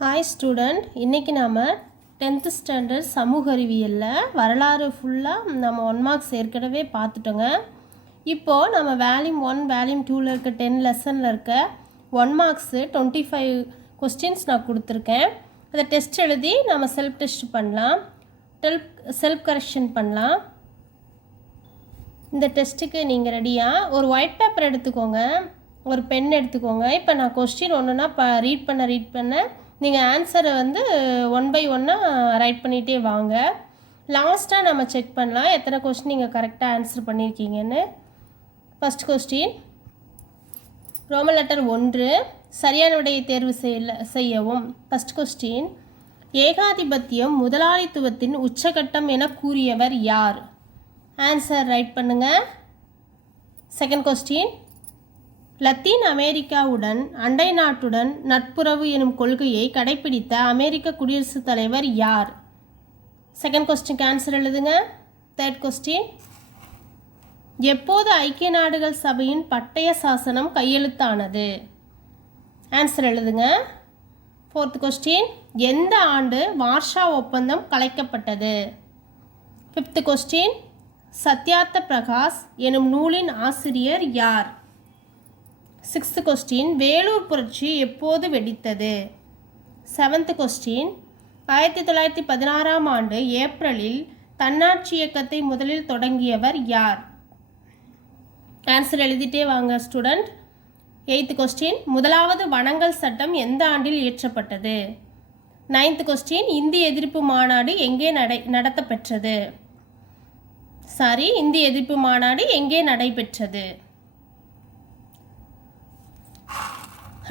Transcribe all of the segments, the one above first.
Hi student, இன்றைக்கி நாம் 10th standard சமூக அறிவியலில் வரலாறு ஃபுல்லாக நம்ம 1 மார்க்ஸ் ஏற்கனவே பார்த்துட்டோங்க. இப்போது நம்ம வேல்யூம் 1 வேல்யூம் 2ல் இருக்க 10 லெசனில் இருக்க 1 மார்க்ஸு 25 கொஸ்டின்ஸ் நான் கொடுத்துருக்கேன். அதை டெஸ்ட் எழுதி நம்ம செல்ஃப் டெஸ்ட் பண்ணலாம், செல்ஃப் கரெக்ஷன் பண்ணலாம். இந்த டெஸ்ட்டுக்கு நீங்கள் ரெடியாக ஒரு ஒயிட் பேப்பர் எடுத்துக்கோங்க, ஒரு பென் எடுத்துக்கோங்க. இப்போ நான் கொஸ்டின் ஒன்றுனா ரீட் பண்ண நீங்கள் ஆன்சரை வந்து 1 by 1 ரைட் பண்ணிகிட்டே வாங்க. லாஸ்ட்டாக நம்ம செக் பண்ணலாம் எத்தனை கொஸ்டின் நீங்கள் கரெக்டாக ஆன்சர் பண்ணியிருக்கீங்கன்னு. ஃபஸ்ட் கொஸ்டின், ரோமன் லெட்டர் 1, சரியான விடையை தேர்வு செய்யவும். ஃபஸ்ட் கொஸ்டின், ஏகாதிபத்தியம் முதலாளித்துவத்தின் உச்சகட்டம் என கூறியவர் யார்? ஆன்சர் ரைட் பண்ணுங்கள். செகண்ட் கொஸ்டின், லத்தீன் அமெரிக்காவுடன் அண்டை நாட்டுடன் நட்புறவு எனும் கொள்கையை கடைப்பிடித்த அமெரிக்க குடியரசுத் தலைவர் யார்? செகண்ட் கொஸ்டினுக்கு ஆன்சர் எழுதுங்க. தேர்ட் கொஸ்டின், எப்போது ஐக்கிய நாடுகள் சபையின் பட்டய சாசனம் கையெழுத்தானது? ஆன்சர் எழுதுங்க. ஃபோர்த் கொஸ்டின், எந்த ஆண்டு வார்ஷா ஒப்பந்தம் கலைக்கப்பட்டது? ஃபிஃப்த் கொஸ்டின், சத்யார்த்த பிரகாஷ் எனும் நூலின் ஆசிரியர் யார்? சிக்ஸ்த் கொஸ்டின், வேலூர் புரட்சி எப்போது வெடித்தது? செவன்த் கொஸ்டின், 1916ஆம் ஆண்டு ஏப்ரலில் தன்னாட்சி இயக்கத்தை முதலில் தொடங்கியவர் யார்? ஆன்சர் எழுதிட்டே வாங்க ஸ்டூடெண்ட். எய்த் கொஸ்டின், முதலாவது வனங்கள் சட்டம் எந்த ஆண்டில் இயற்றப்பட்டது? நைன்த் கொஸ்டின், இந்திய எதிர்ப்பு மாநாடு எங்கே எங்கே நடைபெற்றது?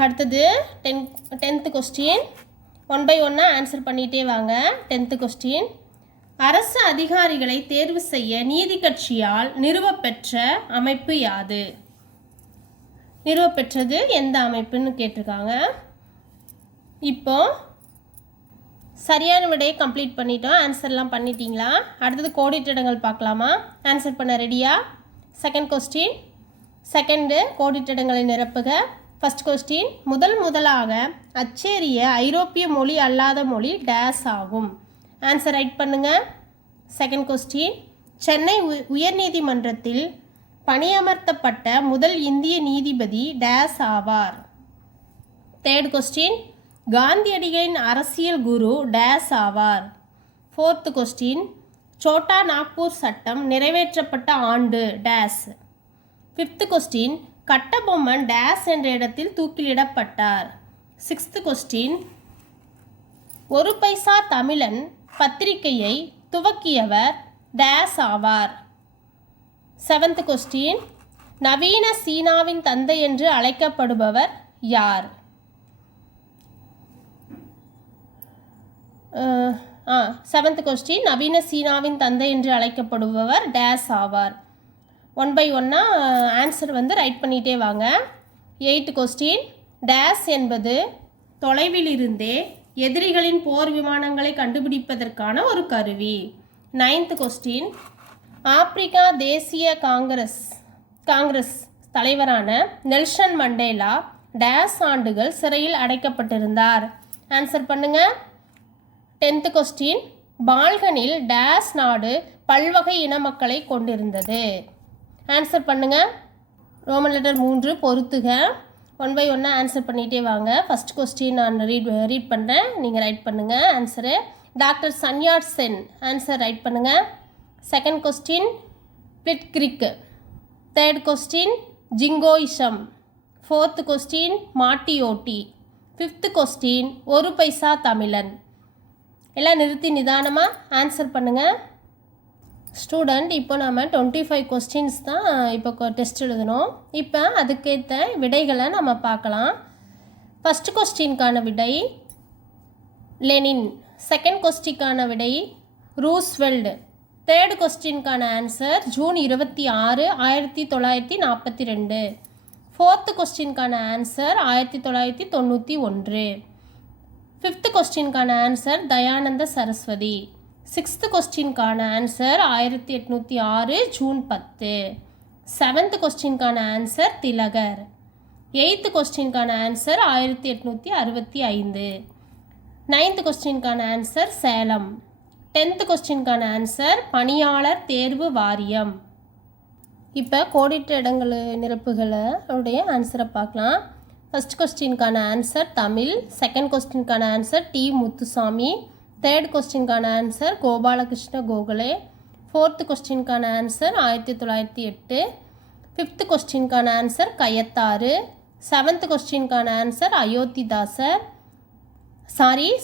அடுத்தது 10th கொஸ்டின், 1 by 1 ஆன்சர் பண்ணிகிட்டே வாங்க. 10th கொஸ்டின், அரசு அதிகாரிகளை தேர்வு செய்ய நீதி கட்சியால் நிறுவப்பெற்ற அமைப்பு யாது? நிறுவப்பெற்றது எந்த அமைப்புன்னு கேட்டிருக்காங்க. இப்போ சரியான விடையை கம்ப்ளீட் பண்ணிட்டோம். ஆன்சர்லாம் பண்ணிட்டீங்களா? அடுத்தது கோடிட்டிடங்கள் பார்க்கலாமா? ஆன்சர் பண்ண ரெடியா? செகண்ட் கொஸ்டின், செகண்டு கோடிட்டிடங்களை நிரப்புக. ஃபஸ்ட் கொஸ்டின், முதலாக அச்சேரிய ஐரோப்பிய மொழி அல்லாத மொழி டேஸ் ஆகும்? ஆன்சர் ரைட் பண்ணுங்க. செகண்ட் கொஸ்டின், சென்னை உயர்நீதிமன்றத்தில் பணியமர்த்தப்பட்ட முதல் இந்திய நீதிபதி டேஸ் ஆவார்? தேர்ட் கொஸ்டின், காந்தியடிகளின் அரசியல் குரு டேஸ் ஆவார்? ஃபோர்த் கொஸ்டின், சோட்டா நாக்பூர் சட்டம் நிறைவேற்றப்பட்ட ஆண்டு days? Fifth question, Kattabomman days என்ற இடத்தில் தூக்கிலிடப்பட்டார்? சிக்ஸ்த் கொஸ்டின், ஒரு பைசா தமிழன் பத்திரிகையை துவக்கியவர் டேஸ் ஆவார்? செவன்த் கொஸ்டின், நவீன சீனாவின் தந்தை என்று அழைக்கப்படுபவர் யார்? செவன்த் கொஸ்டின், நவீன சீனாவின் தந்தை என்று அழைக்கப்படுபவர் டேஸ் ஆவார்? 1 by 1 ஆன்சர் வந்து ரைட் பண்ணிகிட்டே வாங்க. எய்த் கொஸ்டின், டேஸ் என்பது தொலைவில் இருந்தே எதிரிகளின் போர் விமானங்களை கண்டுபிடிப்பதற்கான ஒரு கருவி? நைன்த் கொஸ்டின், ஆப்பிரிக்கா தேசிய காங்கிரஸ் தலைவரான நெல்சன் மண்டேலா டேஸ் ஆண்டுகள் சிறையில் அடைக்கப்பட்டிருந்தார்? ஆன்சர் பண்ணுங்க. 10th கொஸ்டின், பால்கனில் டேஸ் நாடு பல்வகை இன மக்களை கொண்டிருந்தது? ஆன்சர் பண்ணுங்கள். ரோமன் லெட்டர் 3 பொறுத்துக. 1 by 1 ஆன்சர் பண்ணிகிட்டே வாங்க. ஃபஸ்ட் கொஸ்டின் நான் ரீட் பண்ணுறேன், நீங்கள் ரைட் பண்ணுங்கள் answer. Doctor Sun Yat Sen, answer write பண்ணுங்கள். Second question, blitzkrieg. Third question, jingoism. Fourth question, Matteotti. Fifth question, ஒரு பைசா தமிழன். எல்லாம் நிறுத்தி நிதானமாக ஆன்சர் பண்ணுங்கள் ஸ்டூடெண்ட். இப்போ நம்ம 25 கொஸ்டின்ஸ் தான் இப்போ டெஸ்ட் எழுதணும். இப்போ அதுக்கேற்ற விடைகளை நம்ம பார்க்கலாம். ஃபஸ்ட் கொஸ்டின்கான விடை லெனின். செகண்ட் கொஸ்டினுக்கான விடை ரூஸ்வெல்ட். தேர்ட் கொஸ்டினுக்கான ஆன்சர் ஜூன் 26, 1942. ஃபோர்த்து கொஸ்டினுக்கான ஆன்சர் 1991. ஃபிஃப்த் கொஸ்டினுக்கான ஆன்சர் தயானந்த சரஸ்வதி. சிக்ஸ்த் கொஸ்டினுக்கான ஆன்சர் 1806 ஜூன் 10. செவன்த் கொஸ்டினுக்கான ஆன்சர் திலகர். எய்த்து கொஸ்டினுக்கான ஆன்சர் 1865. 9th கொஸ்டினுக்கான ஆன்சர் சேலம். 10th கொஸ்டினுக்கான ஆன்சர் பணியாளர் தேர்வு வாரியம். இப்போ கோடிட்ட இடங்கள் நிரப்புகளுடைய ஆன்சரை பார்க்கலாம். ஃபஸ்ட் கொஸ்டினுக்கான ஆன்சர் தமிழ். செகண்ட் கொஸ்டினுக்கான ஆன்சர் டி முத்துசாமி. தேர்ட் கொஸ்டினுக்கான ஆன்சர் கோபாலகிருஷ்ண கோகலே. ஃபோர்த்து கொஸ்டினுக்கான answer 1908. Fifth கொஸ்டினுக்கான answer Kayathar. Seventh கொஸ்டினுக்கான ஆன்சர் அயோத்திதாசர்.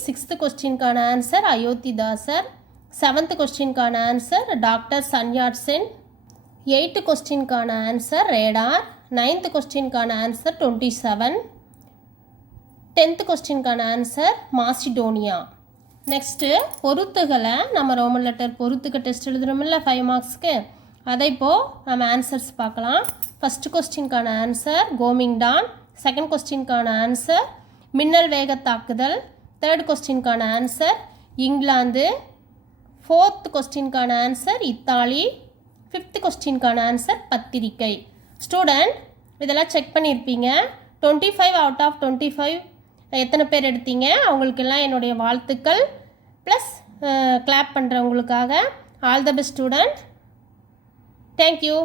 சிக்ஸ்த்து கொஸ்டினுக்கான ஆன்சர் அயோத்திதாசர். செவன்த் கொஸ்டினுக்கான answer doctor Sun Yat Sen. 8th கொஸ்டினுக்கான ஆன்சர் ரேடார். 9th கொஸ்டினுக்கான ஆன்சர் 27. 10th கொஸ்டினுக்கான ஆன்சர் மாசிடோனியா. நெக்ஸ்ட்டு பொறுத்துகளை நம்ம ரோமன் லெட்டர் பொறுத்துக்க டெஸ்ட் எழுதுகிறோமில்ல 5 மார்க்ஸ்க்கு, அதை இப்போது நம்ம ஆன்சர்ஸ் பார்க்கலாம். ஃபஸ்ட் கொஸ்டினுக்கான ஆன்சர் கோமிங்டான். செகண்ட் கொஸ்டினுக்கான ஆன்சர் மின்னல் வேக தாக்குதல். தேர்ட் கொஸ்டினுக்கான ஆன்சர் இங்கிலாந்து. ஃபோர்த் கொஸ்டினுக்கான ஆன்சர் இத்தாலி. ஃபிஃப்த் கொஸ்டினுக்கான ஆன்சர் பத்திரிக்கை. ஸ்டூடெண்ட் இதெல்லாம் செக் பண்ணியிருப்பீங்க. 25 அவுட் ஆஃப் 25 எத்தனை பேர் எடுத்தீங்க? அவங்களுக்கெல்லாம் என்னுடைய வாழ்த்துக்கள். ப்ளஸ் கிளாப் பண்ணுறவங்களுக்காக all the best student. Thank you.